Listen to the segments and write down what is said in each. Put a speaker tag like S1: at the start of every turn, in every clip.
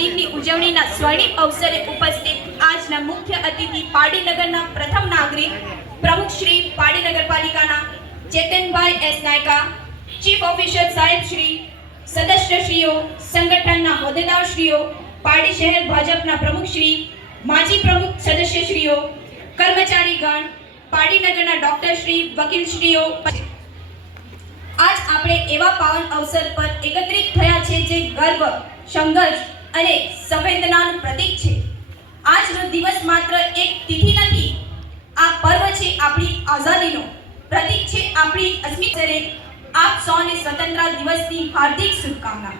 S1: દિનની ઉજવણીના સ્વર્ણિમ અવસરે ઉપસ્થિત આજના મુખ્ય અતિથિ પાડીનગરના પ્રથમ નાગરિક, પ્રમુખ શ્રી પાડી નગરપાલિકાના Chetanbhai S Nayaka, chief officer સાહેબ શ્રી સદસ્યશ્રીઓ, સંગઠનના હોદ્દેદારશ્રીઓ, પાડી શહેર ભાજપના પ્રમુખ શ્રી, માજી પ્રમુખ સદસ્યશ્રીઓ, કર્મચારીગણ, પાડીનગરના ડોક્ટરશ્રી વકીલશ્રીઓ આજ આપણે એવા પાવન અવસર પર એકત્રિત થયા છે જે ગર્વ, સંઘર્ષ અને સંવેદનાનું પ્રતીક છે. આજનો દિવસ માત્ર એક તિથિ નથી. આ પર્વ છે આપણી આઝાદીનો. પ્રતીક છે આપણી અસ્મિતરે આપ સૌને સ્વતંત્રતા દિવસની હાર્દિક શુભકામના.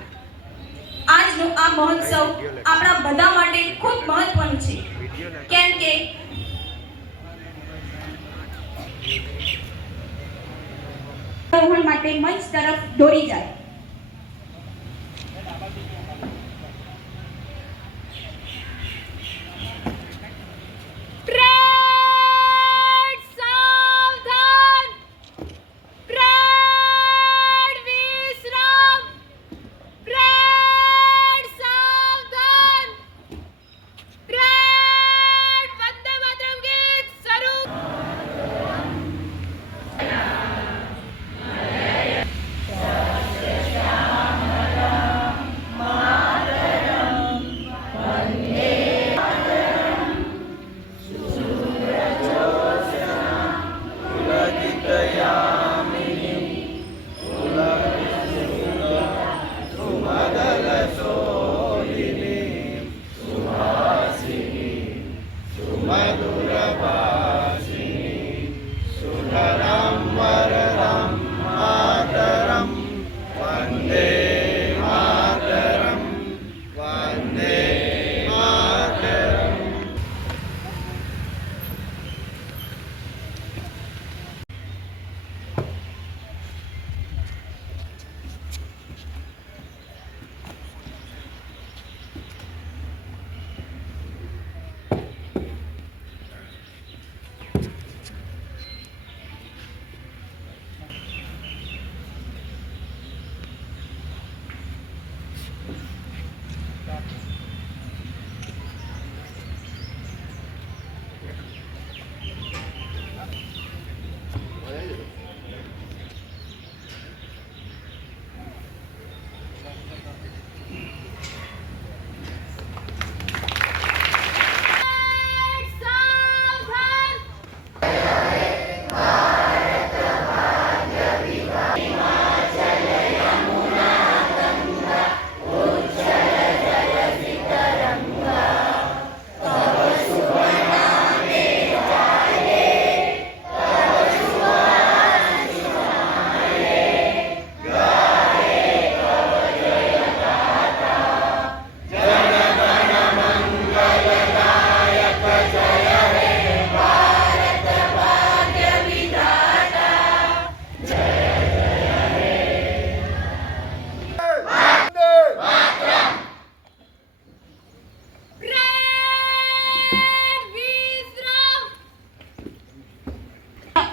S1: આજનો આ મહોત્સવ આપણા બધા માટે ખૂબ મહત્વનું છે. કેમ કે માટે મંચ તરફ દોરી જાય.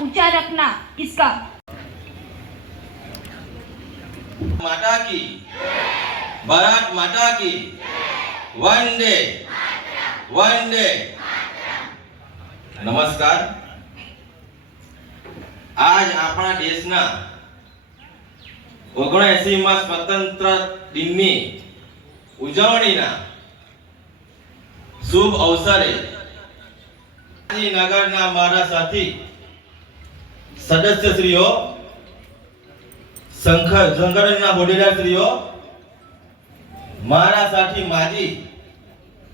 S1: ऊंचा रखना इसका
S2: माता की भारत माता की वंदे वंदे નમસ્કાર આજ આપણા દેશના ઓગણએસી માં સ્વતંત્ર દિનની ઉજવણીના શુભ અવસરે નગરના મારા સાથી સદસ્યશ્રીઓ સંગઠનના હોદ્દેદારશ્રીઓ મારા સાથી માજી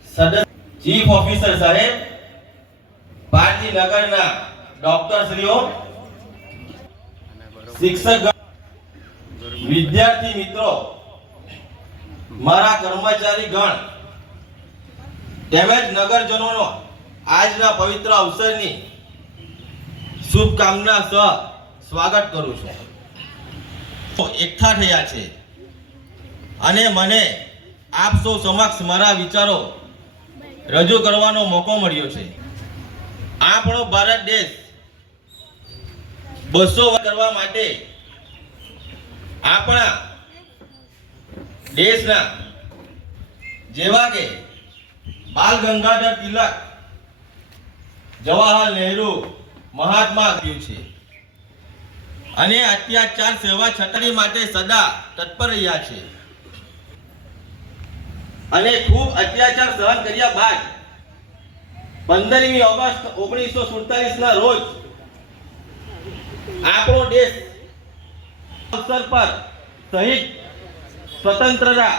S2: સદસ્ય, ચીફ ઓફિસર સાહેબ પાર્ટી નગરના ડોક્ટરશ્રીઓ, શિક્ષક, વિદ્યાર્થી મિત્રો, મારા કર્મચારી ગણ, તેમજ નગરજનોનો આજના પવિત્ર અવસરની શુભકામના સહ સ્વાગત કરું છું. એકઠા થયા છે. અને મને આપ સૌ સમક્ષ મારા વિચારો રજૂ કરવાનો મોકો મળ્યો છે. આપણો ભારત દેશ બસો કરવા માટે આપણા દેશના જેવા કે બાલ ગંગાધર તિલક જવાહર નહેરુ મહાત્મા ગાંધી છે. અને અત્યાચાર સેવા છટણી માટે સદા તત્પર રહ્યા છે. અને ખૂબ અત્યાચાર સહન કર્યા બાદ પંદરમી ઓગસ્ટ ઓગણીસો સુડતાલીસ ના રોજ આપણો દેશ અવસર પર શહીદ સ્વતંત્રતા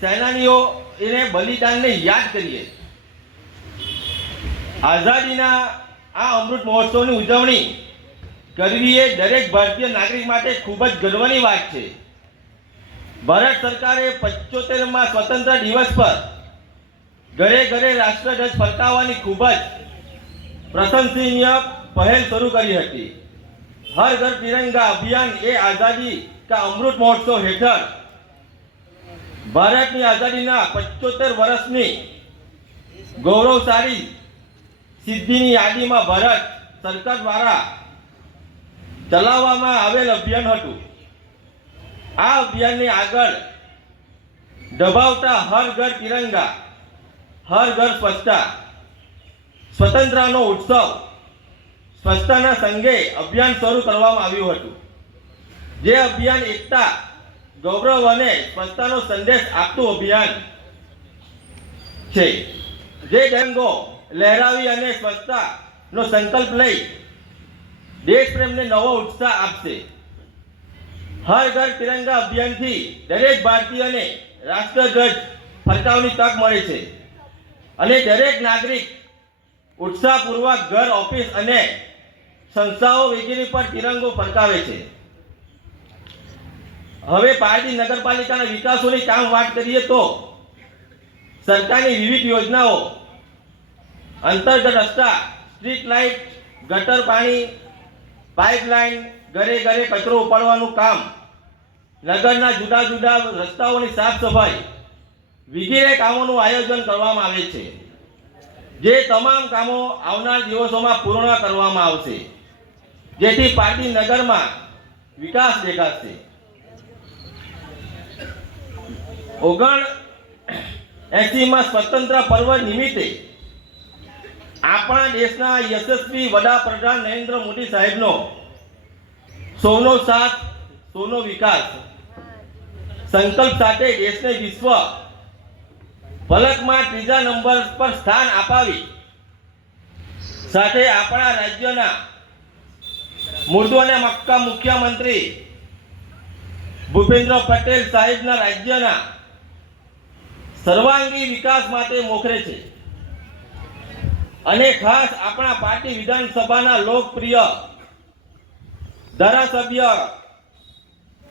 S2: સેનાનીઓ એને બલિદાનને યાદ કરીએ. આઝાદીના આ અમૃત મહોત્સવની ઉજવણી કરવી એ દરેક ભારતીય નાગરિક માટે ખૂબ જ ગર્વની વાત છે. ભારત સરકારે પંચોતેરમાં સ્વતંત્ર દિવસ પર ઘરે ઘરે રાષ્ટ્રધ્વજ ફરકાવવાની ખૂબ જ પ્રશંસનીય પહેલ શરૂ કરી હતી. હર ઘર તિરંગા અભિયાન એ આઝાદી કા અમૃત મહોત્સવ હેઠળ ભારતની આઝાદીના પંચોતેર વર્ષની ગૌરવશાળી સિદ્ધિની યાદીમાં ભારત સરકાર દ્વારા ચલાવવામાં આવેલ અભિયાન હતું. આ અભિયાનને આગળ દબાવતા હર ઘર તિરંગા, હર ઘર સ્વચ્છતા સ્વતંત્રનો ઉત્સવ, સ્વચ્છતાના સંઘે અભિયાન શરૂ કરવામાં આવ્યું હતું. જે અભિયાન એકતા, ગૌરવ અને સ્વચ્છતાનો સંદેશ આપતું અભિયાન છે. જે ડંગો લહેરાવી અને સ્વચ્છતાનો સંકલ્પ લઈ દેશ પ્રેમને નવો ઉત્સાહ આપશે. હર ઘર તિરંગા અભિયાનથી દરેક ભારતીયને રાષ્ટ્રધ્વજ ફરકાવની તક મળે છે. અને દરેક નાગરિક ઉત્સાહપૂર્વક ઘર, ઓફિસ અને સંસ્થાઓ વગેરે પર તિરંગો ફરકાવે છે. હવે પારડી નગરપાલિકાના વિકાસોની કામ વાત કરીએ તો સરકારની વિવિધ યોજનાઓ અંતર્ગત રસ્તા સ્ટ્રીટ લાઇટ ગટર પાણી પાઇપલાઇન ઘરે ઘરે કચરો ઉપાડવાનું કામ. નગરના જુદા જુદા રસ્તાઓની સાફ સફાઈ. વગેરે કામોનું આયોજન કરવામાં આવે છે. જે તમામ કામો આવનાર દિવસોમાં પૂર્ણ કરવામાં આવશે. જેથી પાર્ટી નગરમાં વિકાસ દેખાશે. ઓગણ એસીમાં સ્વતંત્ર પર્વ નિમિત્તે આપણા દેશના યશસ્વી વડાપ્રધાન નરેન્દ્ર મોદી સાહેબનો સૌનો સાથ, સૌનો વિકાસ. સંકલ્પ સાથે દેશને વિશ્વ ફલકમાં ત્રીજા નંબર પર સ્થાન અપાવી. સાથે આપણા રાજ્યના મૃદુ અને મક્કા મુખ્યમંત્રી ભૂપેન્દ્ર પટેલ સાહેબના રાજ્યના સર્વાંગી વિકાસ માટે મોખરે છે. અને ખાસ આપણા પાર્ટી વિધાનસભાના લોકપ્રિય ધારાસભ્ય,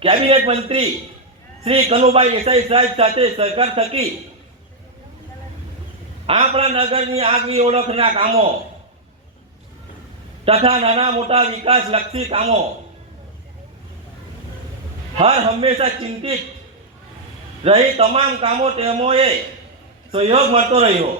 S2: કેબિનેટ મંત્રી શ્રી કનુભાઈ દેસાઈ સાહેબ સાથે સરકાર થકી આપણા નગરની આગવી ઓળખના કામો તથા નાના મોટા વિકાસ લક્ષી કામો હર હંમેશા ચિંતિત રહી તમામ કામો તેમોએ સહયોગ મળતો રહ્યો.